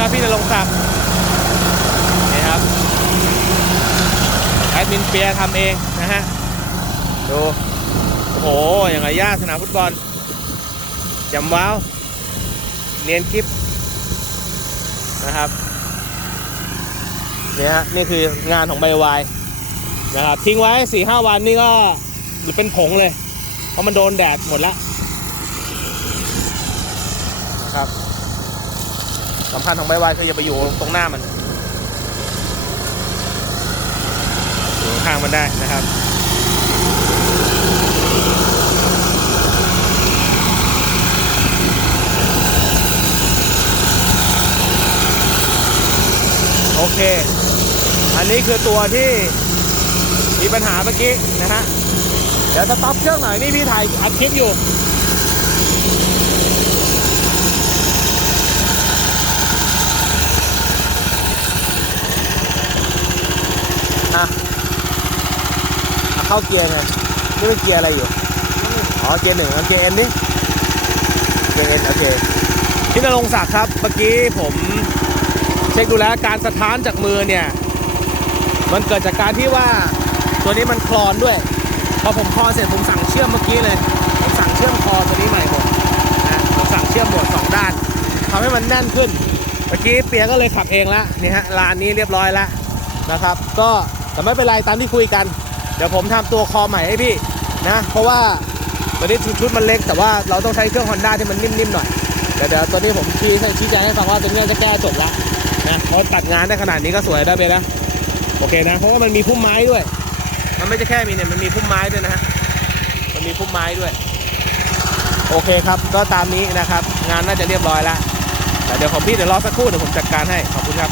ครับพี่นรงศักดิ์นี่ครับแอดมินเปียร์ทำเองนะฮะดูโอ้โหอย่างไรย่าสนามฟุตบอลจำว้าว เนียนคลิปนะครับเนี่ยฮะนี่คืองานของใบวายนะครับทิ้งไว้สี่ห้าวันนี่ก็หรือเป็นผงเลย เพราะมันโดนแดดหมดแล้วนะครับ สำคัญของใบวายคืออย่าไปอยู่ตรงหน้ามันอยู่ข้างมันได้นะครับโอเค อันนี้คือตัวที่มีปัญหาเมื่อกี้นะฮะ เดี๋ยวสต็อปเครื่องหน่อยนี่พี่ถ่ายอัดคลิปอยู่ อะเอาเข้าเกียร์ไงนี่เป็นเกียร์อะไรอยู่ อ๋อ เกียร์หนึ่งเอาเกียร์เอ็นดิ เกียร์เอ็นโอเคพี่นรงศักดิ์ครับ เมื่อกี้ผมเช็คดูแล้วการสะท้านจากมือเนี่ย มันเกิดจากการที่ว่าตัวนี้มันคลอนด้วย พอผมคลอนเสร็จผมสั่งเชื่อมเมื่อกี้เลย ผมสั่งเชื่อมคอตัวนี้ใหม่หมดนะผมสั่งเชื่อมหมดสองด้านทำให้มันแน่นขึ้น เมื่อกี้เปียก็เลยขับเองละนี่ฮะลานนี้เรียบร้อยแล้วนะครับ ก็ แต่ไม่เป็นไรตามที่คุยกัน เดี๋ยวผมทำตัวคอใหม่ให้พี่นะ เพราะว่าตัวนี้ชุดมันเล็ก แต่ว่าเราต้องใช้เครื่องฮอนด้าที่มันนิ่มๆหน่อยเดี๋ยวเดี๋ยวตัวนี้ผมชี้ชี้แจงให้ฟังว่าตัวนี้จะแก้จบละนะเพราะตัดงานได้ขนาดนี้ก็สวยได้ไปแล้วโอเคนะเพราะว่ามันมีพุ่มไม้ด้วย มันไม่ใช่แค่มีเนี่ยมันมีพุ่มไม้ด้วยนะฮะมันมีพุ่มไม้ด้วย โอเคครับ ก็ตามนี้นะครับ งานน่าจะเรียบร้อยแล้วแต่เดี๋ยวของพี่เดี๋ยวรอสักครู่เดี๋ยวผมจัดการให้ขอบคุณครับ